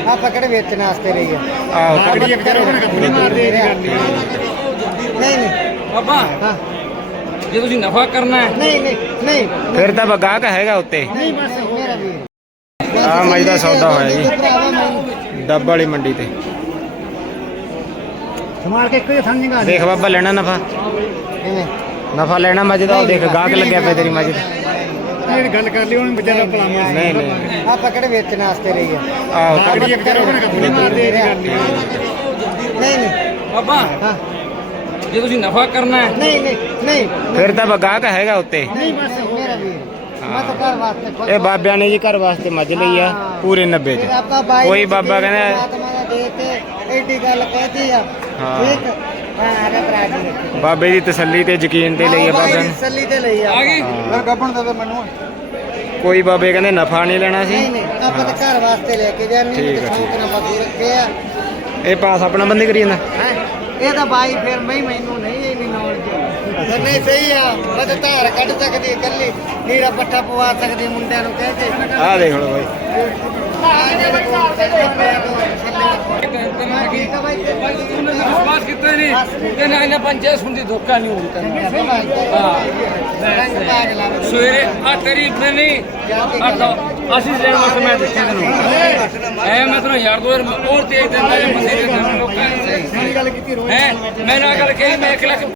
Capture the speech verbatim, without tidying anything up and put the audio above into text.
ਆਪਾਂ ਕਿਹੜੇ ਵੇਚਣ ਵਾਸਤੇ ਰਹੀ ਆ ਆਹੋ ਨਹੀਂ ਨਹੀਂ ਬਾਬਾ ਹਾਂ ਜੇ ਤੁਸੀਂ ਨਫਾ ਕਰਨਾ ਹੈ ਨਹੀਂ ਨਹੀਂ ਨਹੀਂ ਫਿਰ ਤਾਂ ਬਗਾਹਕ ਹੈਗਾ ਉੱਤੇ। ਨਹੀਂ ਬਸ ਮੇਰਾ ਵੀਰ ਆ ਮੱਝ ਦਾ ਸੌਦਾ ਹੋਇਆ ਜੀ ਭਰਾਵਾ ਮੈਨੂੰ ਡੱਬ ਵਾਲੀ ਮੰਡੀ ਤੇ। ਸਮਾਰ ਕੇ ਇੱਕੋ ਸਮਝੇਗਾ ਦੇਖ ਬਾਬਾ ਲੈਣਾ ਨਫਾ ਕਿਵੇਂ ਨਫਾ ਲੈਣਾ ਮੱਝ ਦਾ। ਉਹ ਦੇਖ ਗਾਹਕ ਲੱਗਿਆ ਪਿਆ ਤੇਰੀ ਮੱਝ ਦਾ। ਇਹ ਗੱਲ ਕਰ ਲਈ ਉਹਨੂੰ ਵਿਚਾਰਾ ਪਲਾਮਾ ਨਹੀਂ ਨਹੀਂ ਆਪਾਂ ਕਿਹੜੇ ਵੇਚਣ ਵਾਸਤੇ ਰਹੀ ਆ ਆਹੋ ਨਹੀਂ ਨਹੀਂ ਬਾਬਾ ਹਾਂ ਜੇ ਤੁਸੀਂ ਨਫਾ ਕਰਨਾ ਹੈ ਨਹੀਂ ਨਹੀਂ ਨਹੀਂ ਫਿਰ ਤਾਂ ਬਗਾਹਕ ਹੈਗਾ ਉੱਤੇ। ਨਹੀਂ ਬਸ ਮੇਰਾ ਵੀਰ ਮੈਂ ਤਾਂ ਘਰ ਵਾਸਤੇ ਖੁਦ ਇਹ ਬਾਬਿਆਂ ਨੇ ਜੀ ਘਰ ਵਾਸਤੇ ਮੱਝ ਲਈ ਆ ਪੂਰੇ ਨੱਬੇ ਫਿਰ ਚ। ਆਪਾਂ ਬਾਈ ਕੋਈ ਬਾਬਾ ਕਹਿੰਦਾ ਪਰਮਾਤਮਾ ਦਾ ਦੇ ਕੇ ਐਡੀ ਗੱਲ ਕਹਿਤੀ ਆ ਹਾਂ। ਠੀਕ ਹਾਂ ਅਰੇ ਭਰਾ ਜੀ ਬਾਬੇ ਦੀ ਤਸੱਲੀ ਤੇ ਯਕੀਨ ਤੇ ਲਈ ਆ ਬਾਬਿਆਂ ਨੇ। ਤਸੱਲੀ ਤੇ ਲਈ ਆ ਆ ਗਈ ਫਿਰ ਗੱਪਣ ਦੇ ਮੈਨੂੰ ਕੋਈ ਬਾਬੇ ਕਹਿੰਦੇ ਨਫਾ ਨਹੀਂ ਲੈਣਾ ਸੀ। ਨਹੀਂ ਨਹੀਂ ਆਪਾਂ ਤਾਂ ਘਰ ਵਾਸਤੇ ਲੈ ਕੇ ਜਾਂਦੇ ਠੀਕ ਤੇ ਆ, ਸ਼ੌਕ ਨਾਲ ਬਾਕੀ ਰੱਖੇ ਆ ਇਹ ਪਾਸ ਆਪਣਾ ਬੰਦੇ ਕਰੀ ਜਾਂਦਾ। ਹੈਂ। ਇਹ ਤਾਂ ਬਾਈ ਫਿਰ ਮੈਂ ਮੈਨੂੰ ਨਹੀਂ ਇੰਨੀ ਨੌਲੇਜ ਨਹੀਂ ਸਹੀ ਆ ਮੈਂ ਤਾਂ ਧਾਰ ਕੱਢ ਸਕਦੀ ਇਕੱਲੀ ਨੀਰਾ ਪੱਠਾ ਪਵਾ ਸਕਦੀ ਮੁੰਡਿਆਂ ਨੂੰ ਕਹਿ ਕੇ ਆਹ ਦੇਖ ਲਓ ਬਾਈ ਠੀਕ ਆ ਬਾਈ ਵਿਸ਼ਵਾਸ ਕੀਤਾ ਨਹੀਂ ਤੇ ਨਾ ਇਹਨਾਂ ਪੰਚਾਇਤ ਸੁਣਦੀ ਧੋਖਾ ਨਹੀਂ ਹੁੰਦਾ ਰੰਗ ਬਾਗ ਲਾਵੇ ਸਵੇਰੇ ਆ ਤੇਰੀ ਮੈਂ ਨਹੀਂ ਅਸੀਂ ਦੇਣ ਵਾਸਤੇ ਮੈਂ ਦਿੱਤੇ ਤੈਨੂੰ ਐ ਮੈਂ ਤੈਨੂੰ ਯਾਰ ਦੋ ਹੋਰ ਤੇਜ ਦਿੰਦਾ ਜੇ ਬੰਦੇ ਦੇ ਲੋਕਾਂ ਸਹੀ ਗੱਲ ਕੀਤੀ ਰੋਜ਼ ਹੈ ਮੈਂ ਨਾ ਗੱਲ ਕਹੀ ਮੈਂ ਇੱਕ ਲੱਖ